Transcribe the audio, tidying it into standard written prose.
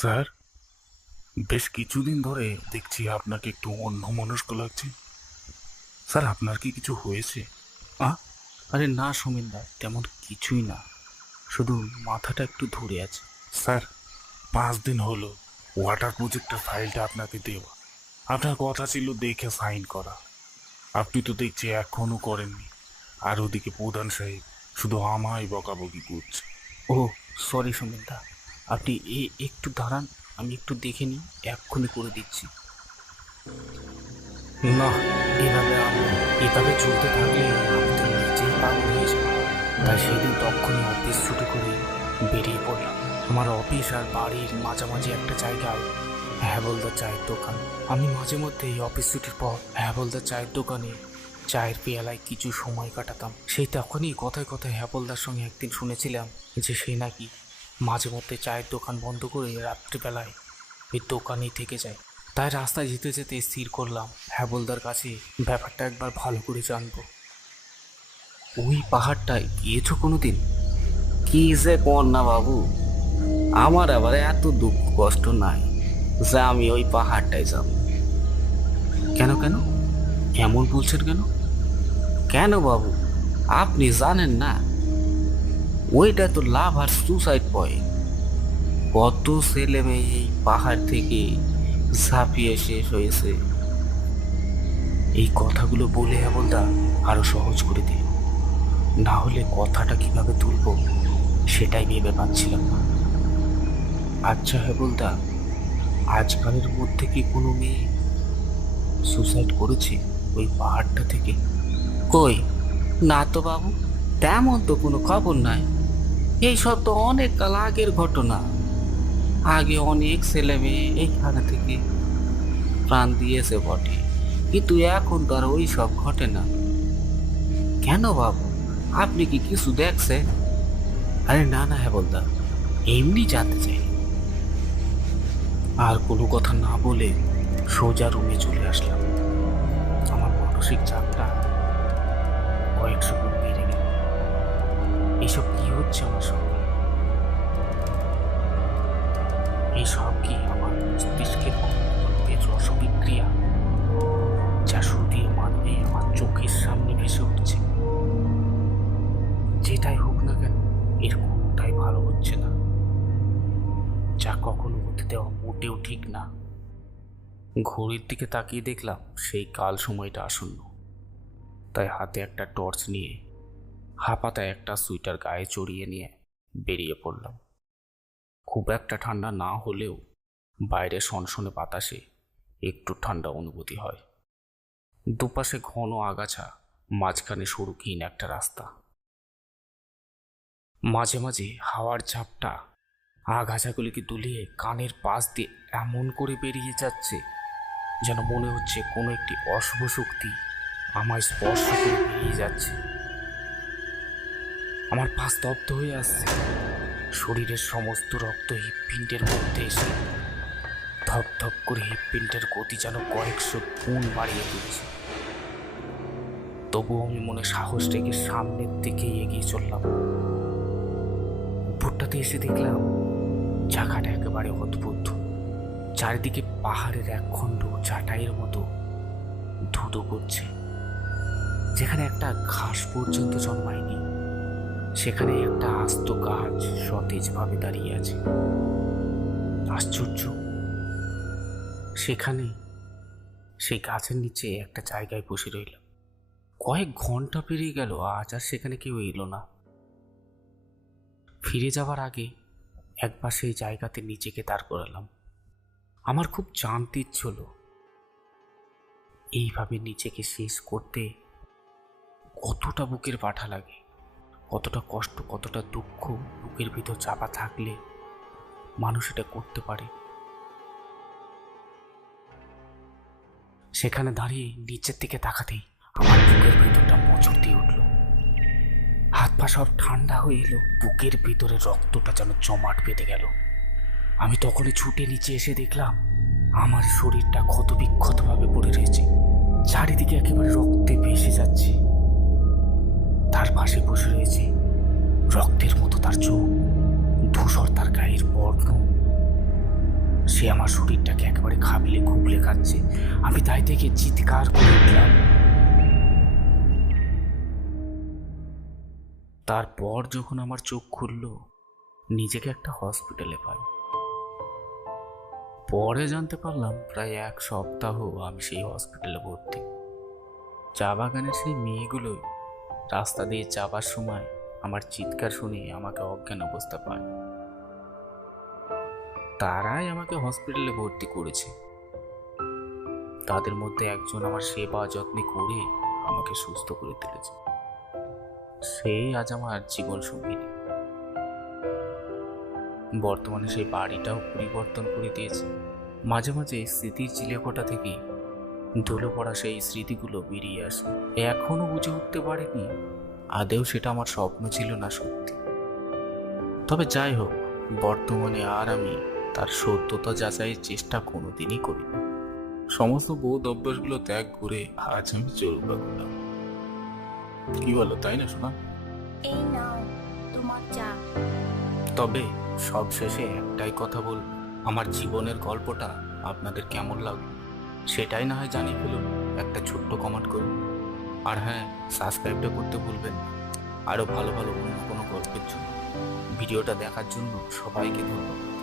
Sir, বেশ কিছুদিন ধরে দেখছি আপনাকে একটু অন্যমনস্ক লাগছে। স্যার, আপনার কি কিছু হয়েছে? আ আরে না সুমিন্দা, তেমন কিছুই না, শুধু মাথাটা একটু ধরে আছে। স্যার, 5 দিন হলো ওয়াটার প্রজেক্টের ফাইলটা আপনাকে দেওয়া। আপনার কথা ছিল দেখে সাইন করা। আপনি তো দেখছি এখনো করেননি। আর ওদিকে প্রধান সাহেব শুধু আমায় বকাবকি করছে। ও সরি সুমিন্দা, আপনি একটু দাঁড়ান, আমি একটু দেখে নিই, এক্ষুনি করে দিচ্ছি। না, এভাবে চলতে থাকলে আমি তো নিজেই পাগল হয়ে যাব। তাই সেদিন তখনই অফিস ছুটি করে বেরিয়ে পড়লাম। আমার অফিস আর বাড়ির মাঝামাঝি একটা জায়গায় হ্যাবলদার চায়ের দোকান। আমি মাঝে মধ্যে এই অফিস ছুটির পর হ্যাবলদার চায়ের দোকানে চায়ের পেয়ালায় কিছু সময় কাটাতাম। সেই তখনই কথায় কথায় হ্যাবলদার সঙ্গে একদিন শুনেছিলাম যে সে নাকি মাঝে মধ্যে চায়ের দোকান বন্ধ করে রাত্রিবেলায় ওই দোকানেই থেকে যায়। তাই রাস্তায় যেতে যেতে স্থির করলাম হ্যাবলদার কাছে ব্যাপারটা একবার ভালো করে জানবো। ওই পাহাড়টায় গিয়েছো কোনোদিন? কি যে কর না বাবু, আমার আবার এত দুঃখ কষ্ট নাই যে আমি ওই পাহাড়টায় যাব। কেন কেন এমন বলছেন কেন? কেন বাবু, আপনি জানেন না ওইটা তো লাভার সুসাইড পয়েন্ট। কত ছেলে মেয়ে এই পাহাড় থেকে ঝাঁপিয়ে শেষ হয়েছে। এই কথাগুলো বলে হ্যাবলদা আরো সহজ করে দিল, না হলে কথাটা কিভাবে তুলবো সেটাই ভেবে পাচ্ছিলাম না। আচ্ছা হ্যাবলদা, আজকালের মধ্যে কি কোনো মেয়ে সুসাইড করেছে ওই পাহাড়টা থেকে? কই না তো বাবু, তেমন তো কোনো খবর নাই। এইসব তো অনেক কাল আগের ঘটনা। আগে অনেক ছেলে মেয়ে এইখানে থেকে প্রাণ দিয়েছে বটে, কিন্তু এখন তো আর ওই সব ঘটে না। কেন বাবু, আপনি কি কিছু দেখছেন? আরে না না হ্যাবলদা, এমনি জানতে চাই। আর কোনো কথা না বলে সোজা রুমে চলে আসলাম। আমার মানসিক চাপটা কয়েকশো গুণ বেড়ে গেল। এইসব কি হচ্ছে আমার সঙ্গে? এইসব কি আমার মস্তিষ্কের কর্মতন্ত্রের রসবিক্রিয়া, যা শুধু মানবে আমার চোখের সামনে ভেসে উঠছে? যেটাই হোক না কেন, এর কোনোটাই ভালো হচ্ছে না। যা কখনো হতে দেওয়া মোটেও ঠিক না। ঘড়ির দিকে তাকিয়ে দেখলাম সেই কাল সময়টা আসন্ন। তাই হাতে একটা টর্চ নিয়ে হাঁপাতায় একটা সুইটার গায়ে চড়িয়ে নিয়ে বেরিয়ে পড়লাম। খুব একটা ঠান্ডা না হলেও বাইরে সনসনে বাতাসে একটু ঠান্ডা অনুভূতি হয়। দুপাশে ঘন আগাছা, মাঝখানে সরু ক্ষীণ একটা রাস্তা। মাঝে মাঝে হাওয়ার ঝাপটা আগাছাগুলিকে দুলিয়ে কানের পাশ দিয়ে এমন করে বেরিয়ে যাচ্ছে যেন মনে হচ্ছে কোনো একটি অশুভ শক্তি আমায় স্পর্শ করে বেরিয়ে যাচ্ছে। আমার পা স্তব্ধ হয়ে আসছে। শরীরের সমস্ত রক্ত হৃৎপিণ্ডের মধ্যে এসে ধপ করে হৃৎপিণ্ডের গতি যেন কয়েকশো গুণ বাড়িয়ে তুলছে। তবুও আমি মনে সাহস রেখে সামনের দিকে এগিয়ে চললাম। উপরটাতে এসে দেখলাম জায়গাটা একেবারে অদ্ভুত। চারিদিকে পাহাড়ের একখণ্ড চাটাইয়ের মতো ধুধু করছে। যেখানে একটা ঘাস পর্যন্ত জন্মায়নি, সেখানে একটা আস্ত গাছ সতেজভাবে দাঁড়িয়ে আছে। আশ্চর্য, সেখানে সেই গাছের নিচে একটা জায়গায় বসে রইলাম। কয়েক ঘন্টা পেরিয়ে গেল, আজ আর সেখানে কেউ এলো না। ফিরে যাওয়ার আগে একবার সেই জায়গাতে নিজেকে দাঁড় করালাম। আমার খুব জানতে ইচ্ছে হলো এইভাবে নিজেকে শেষ করতে কতটা বুকের পাঠা লাগে, কতটা কষ্ট, কতটা দুঃখ বুকের ভিতর চাপা থাকলে মানুষ এটা করতে পারে। সেখানে দাঁড়িয়ে নিচের দিকে তাকাতেই আমার বুকের ভিতরটা মোচড় দিয়ে উঠল। হাত পা সব ঠান্ডা হয়ে এলো, বুকের ভিতরে রক্তটা যেন জমাট বেঁধে গেল। আমি তখনই ছুটে নিচে এসে দেখলাম আমার শরীরটা ক্ষত বিক্ষতভাবে পড়ে রয়েছে, চারিদিকে একেবারে রক্তে ভেসে যাচ্ছে। তার পাশে বসে রয়েছে রক্তের মতো তার চোখ, ধূসর তার গায়ের বর্ণ, সে আমার শরীরটাকে একেবারে খাবিলে খুবলে খাচ্ছে। আমি তাই থেকে চিৎকার করে উঠলাম। তারপর যখন আমার চোখ খুলল, নিজেকে একটা হসপিটালে পাই। পরে জানতে পারলাম প্রায় 1 সপ্তাহ আমি সেই হসপিটালে ভর্তি। চা বাগানের সেই মেয়েগুলোই রাস্তা দিয়ে যাবার সময় আমার চিৎকার শুনে আমাকে অজ্ঞান অবস্থা পায়। তারাই আমাকে হসপিটালে ভর্তি করেছে। তাদের মধ্যে একজন আমার সেবা যত্ন করে আমাকে সুস্থ করে তুলেছে। সেই আজ আমার জীবন সঙ্গিনী। বর্তমানে সেই বাড়িটাও পরিবর্তন করে দিয়েছে। মাঝে মাঝে স্মৃতির চিলেকোঠা থেকে ধুলো পড়া সেই স্মৃতিগুলো বেরিয়ে আসে। এখনো বুঝে উঠতে পারিনি আদেও সেটা আমার স্বপ্ন ছিল না সত্যি। তবে যাই হোক, বর্তমানে আর আমি তার সত্যতা যাচাইয়ের চেষ্টা কোনোদিনই করিনি। সমস্ত বোধ অভ্যাসগুলো ত্যাগ করে আজ আমি চৌকা করলাম। কি বলো, তাই না শোনা? এই নাও তোমার চা। তবে সবশেষে একটাই কথা বলবো, আমার জীবনের গল্পটা আপনাদের কেমন লাগলো সেটাই না হয় জানিয়ে ফেলুন, একটা ছোট্ট কমেন্ট করুন। আর হ্যাঁ, সাবস্ক্রাইবটা করতে ভুলবেন না। আরও ভালো ভালো অন্য কোনো গল্পের জন্য। ভিডিওটা দেখার জন্য সবাইকে ধন্যবাদ।